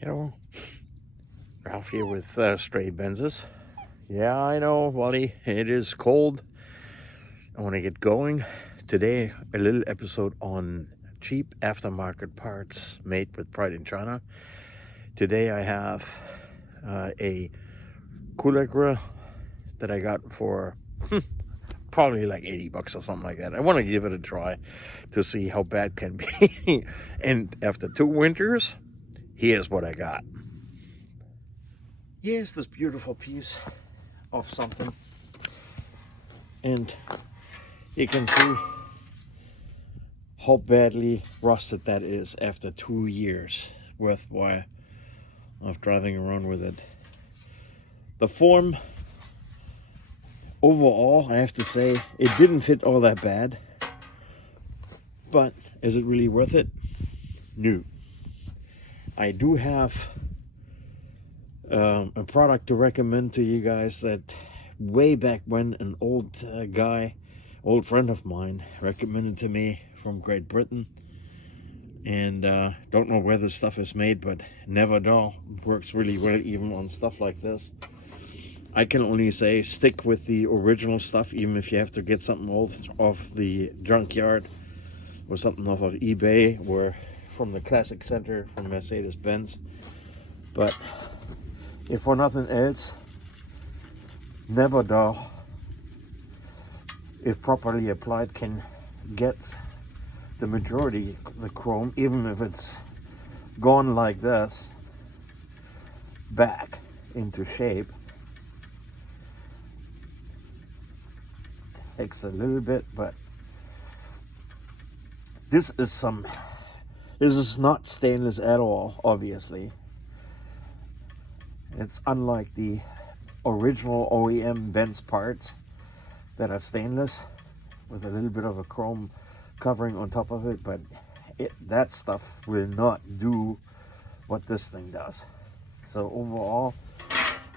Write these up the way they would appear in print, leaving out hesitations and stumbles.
Hello, Ralf here with Stray Benzes. Yeah, I know, Wally, it is cold. I want to get going. Today, a little episode on cheap aftermarket parts made with pride in China. Today I have a cooler grill that I got for probably like 80 bucks or something like that. I want to give it a try to see how bad it can be. And after 2 winters, here's what I got. Here's this beautiful piece of something, and you can see how badly rusted that is after 2 years worthwhile of driving around with it. The form overall, I have to say, it didn't fit all that bad, but is it really worth it? No. I do have a product to recommend to you guys that way back when an old friend of mine recommended to me from Great Britain, and don't know where this stuff is made, but never dull. Works really well even on stuff like this. I can only say stick with the original stuff, even if you have to get something old off the junkyard or something off of eBay or from the Classic Center from Mercedes-Benz. But if for nothing else, never dull, if properly applied, can get the majority of the chrome, even if it's gone like this, back into shape. Takes a little bit, but this is not stainless at all, obviously. It's unlike the original OEM Benz parts that are stainless with a little bit of a chrome covering on top of it, but that stuff will not do what this thing does. So overall,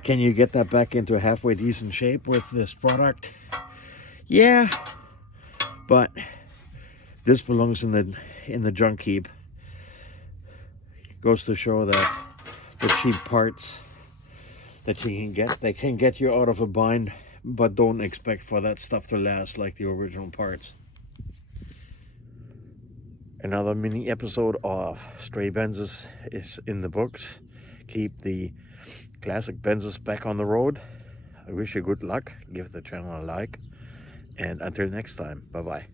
can you get that back into a halfway decent shape with this product? Yeah, but this belongs in the junk heap. Goes to show that the cheap parts that you can get, they can get you out of a bind, but don't expect for that stuff to last like the original parts. Another mini episode of Stray Benzes is in the books. Keep the classic Benzes back on the road. I wish you good luck. Give the channel a like. And until next time, bye-bye.